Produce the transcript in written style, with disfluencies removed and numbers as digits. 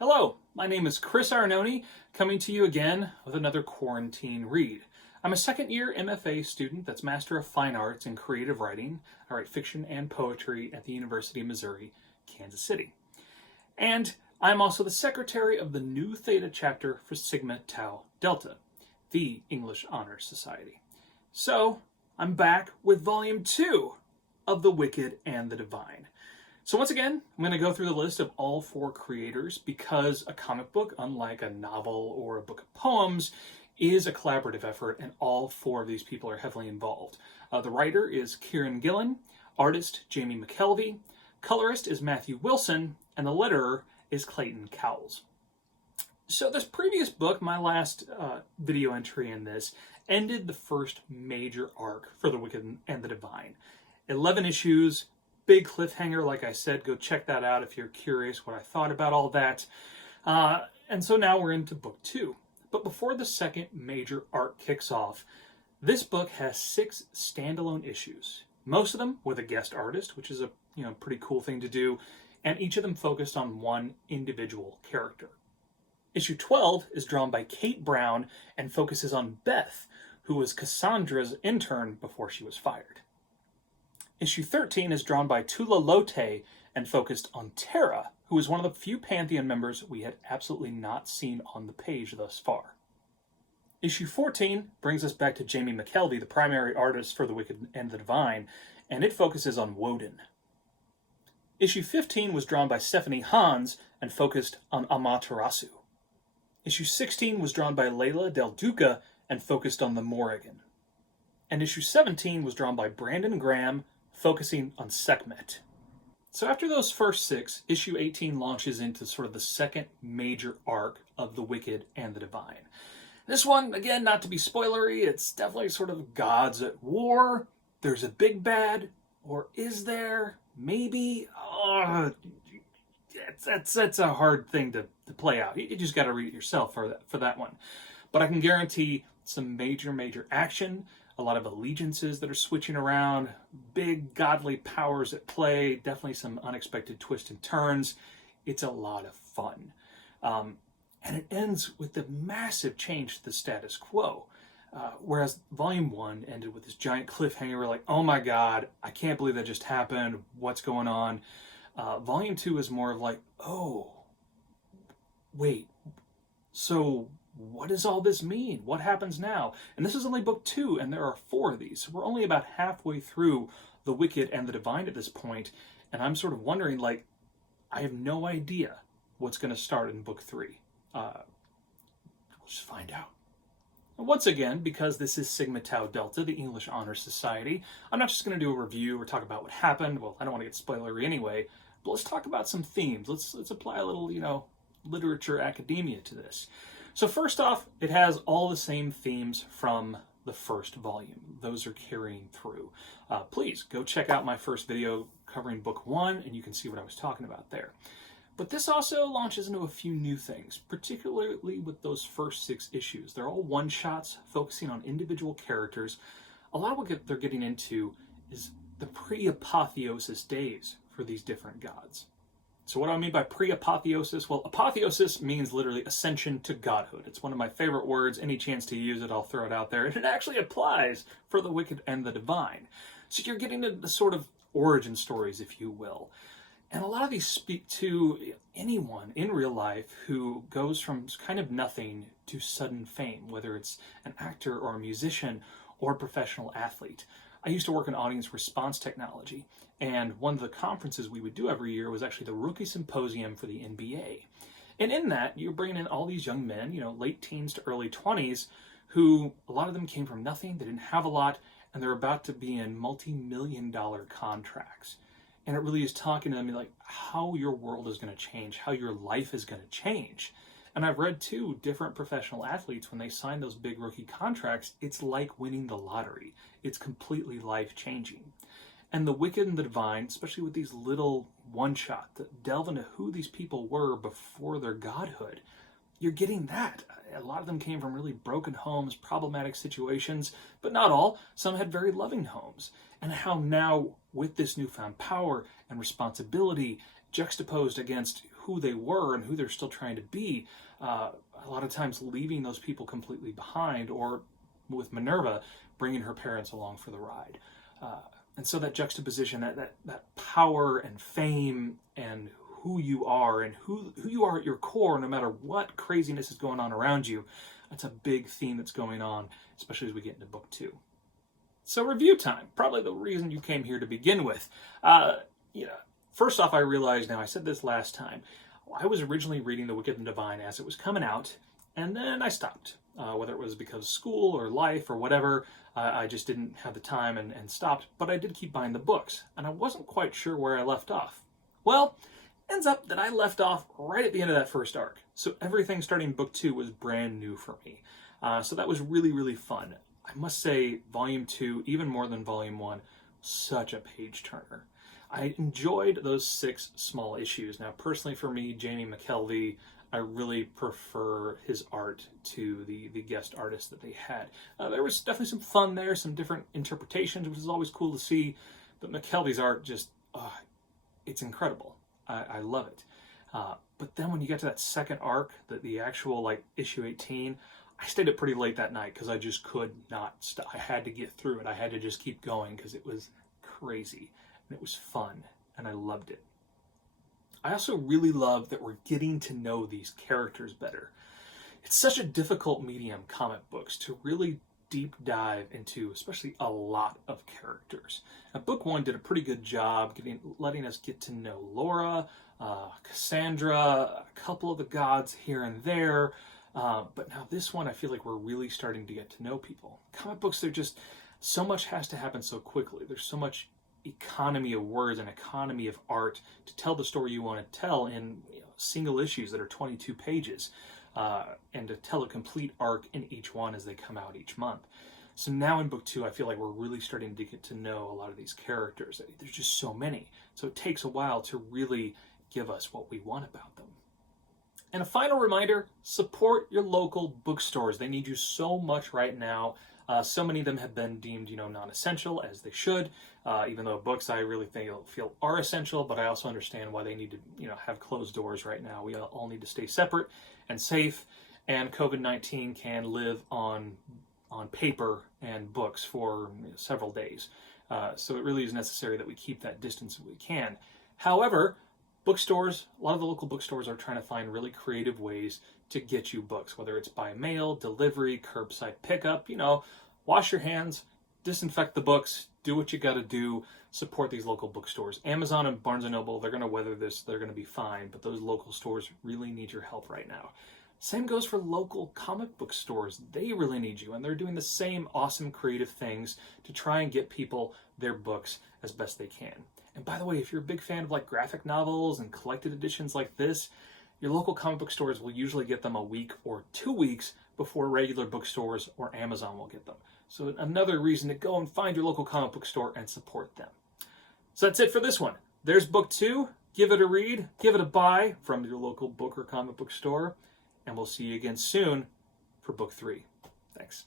Hello, my name is Chris Arnone, coming to you again with another quarantine read. I'm a second-year MFA student that's Master of Fine Arts in Creative Writing. I write fiction and poetry at the University of Missouri, Kansas City. And I'm also the secretary of the Nu Theta chapter for Sigma Tau Delta, the English Honors Society. So, I'm back with Volume 2 of The Wicked and the Divine. So once again, I'm going to go through the list of all four creators because a comic book, unlike a novel or a book of poems, is a collaborative effort, and all four of these people are heavily involved. The writer is Kieran Gillen, artist Jamie McKelvey, colorist is Matthew Wilson, and the letterer is Clayton Cowles. So this previous book, my last video entry in this, ended the first major arc for The Wicked and the Divine. 11 issues, big cliffhanger, like I said. Go check that out if you're curious what I thought about all that. And so now we're into book 2. But before the second major arc kicks off, this book has 6 standalone issues. Most of them with a guest artist, which is a pretty cool thing to do, and each of them focused on one individual character. Issue 12 is drawn by Kate Brown and focuses on Beth, who was Cassandra's intern before she was fired. Issue 13 is drawn by Tula Lote and focused on Tara, who is one of the few Pantheon members we had absolutely not seen on the page thus far. Issue 14 brings us back to Jamie McKelvey, the primary artist for The Wicked and the Divine, and it focuses on Woden. Issue 15 was drawn by Stephanie Hans and focused on Amaterasu. Issue 16 was drawn by Leila Del Duca and focused on the Morrigan. And issue 17 was drawn by Brandon Graham, focusing on Sekhmet. So after those first 6, issue 18 launches into sort of the second major arc of The Wicked and the Divine. This one, again, not to be spoilery, it's definitely sort of gods at war. There's a big bad, or is there? Maybe? That's a hard thing to play out. You just got to read it yourself for that one. But I can guarantee some major action, a lot of allegiances that are switching around, big godly powers at play, definitely some unexpected twists and turns. It's a lot of fun. And it ends with the massive change to the status quo. Whereas Volume 1 ended with this giant cliffhanger. We're like, oh my God, I can't believe that just happened. What's going on? Volume 2 is more of like, oh, wait, so what does all this mean? What happens now? And this is only book 2, and there are 4 of these. So we're only about halfway through The Wicked and the Divine at this point, and I'm sort of wondering, like, I have no idea what's going to start in book 3. We'll just find out. And once again, because this is Sigma Tau Delta, the English Honors Society, I'm not just going to do a review or talk about what happened. Well, I don't want to get spoilery anyway, but let's talk about some themes. Let's apply a little, literature academia to this. So first off, it has all the same themes from the first volume. Those are carrying through. Please go check out my first video covering book 1, and you can see what I was talking about there. But this also launches into a few new things, particularly with those first 6 issues. They're all one-shots focusing on individual characters. A lot of what they're getting into is the pre-Apotheosis days for these different gods. So what do I mean by pre-Apotheosis? Well, Apotheosis means literally ascension to godhood. It's one of my favorite words. Any chance to use it, I'll throw it out there. And it actually applies for The Wicked and the Divine. So you're getting into the sort of origin stories, if you will. And a lot of these speak to anyone in real life who goes from kind of nothing to sudden fame, whether it's an actor or a musician or a professional athlete. I used to work in audience response technology, and one of the conferences we would do every year was actually the Rookie Symposium for the NBA. And in that, you're bringing in all these young men, late teens to early 20s, who a lot of them came from nothing, they didn't have a lot, and they're about to be in multi-million-dollar contracts. And it really is talking to them like how your world is going to change, how your life is going to change. And I've read, too, different professional athletes, when they sign those big rookie contracts, it's like winning the lottery. It's completely life-changing. And The Wicked and the Divine, especially with these little one-shot that delve into who these people were before their godhood, you're getting that. A lot of them came from really broken homes, problematic situations, but not all. Some had very loving homes. And how now, with this newfound power and responsibility juxtaposed against who who they were and who they're still trying to be, a lot of times leaving those people completely behind, or with Minerva, bringing her parents along for the ride. And so that juxtaposition, that power and fame and who you are and who you are at your core, no matter what craziness is going on around you, that's a big theme that's going on, especially as we get into book 2. So review time, probably the reason you came here to begin with. First off, I realized now, I said this last time, I was originally reading The Wicked and Divine as it was coming out, and then I stopped. Whether it was because school or life or whatever, I just didn't have the time and stopped, but I did keep buying the books, and I wasn't quite sure where I left off. Well, ends up that I left off right at the end of that first arc, so everything starting book 2 was brand new for me. So that was really, really fun. I must say, Volume 2, even more than Volume 1, such a page-turner. I enjoyed those 6 small issues. Now, personally for me, Jamie McKelvey, I really prefer his art to the guest artist that they had. There was definitely some fun there, some different interpretations, which is always cool to see, but McKelvey's art just, it's incredible. I love it. But then when you get to that second arc, the actual issue 18, I stayed up pretty late that night because I just could not stop. I had to get through it. I had to just keep going because it was crazy and it was fun and I loved it. I also really love that we're getting to know these characters better. It's such a difficult medium, comic books, to really deep dive into, especially a lot of characters. Now, book 1 did a pretty good job letting us get to know Laura, Cassandra, a couple of the gods here and there. But now this one, I feel like we're really starting to get to know people. Comic books, they're just, so much has to happen so quickly. There's so much economy of words and economy of art to tell the story you want to tell in single issues that are 22 pages, and to tell a complete arc in each one as they come out each month. So now in book 2, I feel like we're really starting to get to know a lot of these characters. There's just so many. So it takes a while to really give us what we want about them. And a final reminder, support your local bookstores. They need you so much right now. So many of them have been deemed, non-essential, as they should, even though books I really feel are essential, but I also understand why they need to, have closed doors right now. We all need to stay separate and safe, and COVID-19 can live on paper and books for several days. So it really is necessary that we keep that distance if we can. However, bookstores, a lot of the local bookstores are trying to find really creative ways to get you books, whether it's by mail, delivery, curbside pickup, wash your hands, disinfect the books, do what you got to do, support these local bookstores. Amazon and Barnes & Noble, they're going to weather this, they're going to be fine, but those local stores really need your help right now. Same goes for local comic book stores. They really need you, and they're doing the same awesome creative things to try and get people their books as best they can. And by the way, if you're a big fan of graphic novels and collected editions like this, your local comic book stores will usually get them a week or 2 weeks before regular bookstores or Amazon will get them. So another reason to go and find your local comic book store and support them. So that's it for this one. There's book 2. Give it a read, give it a buy from your local book or comic book store, and we'll see you again soon for book 3. Thanks.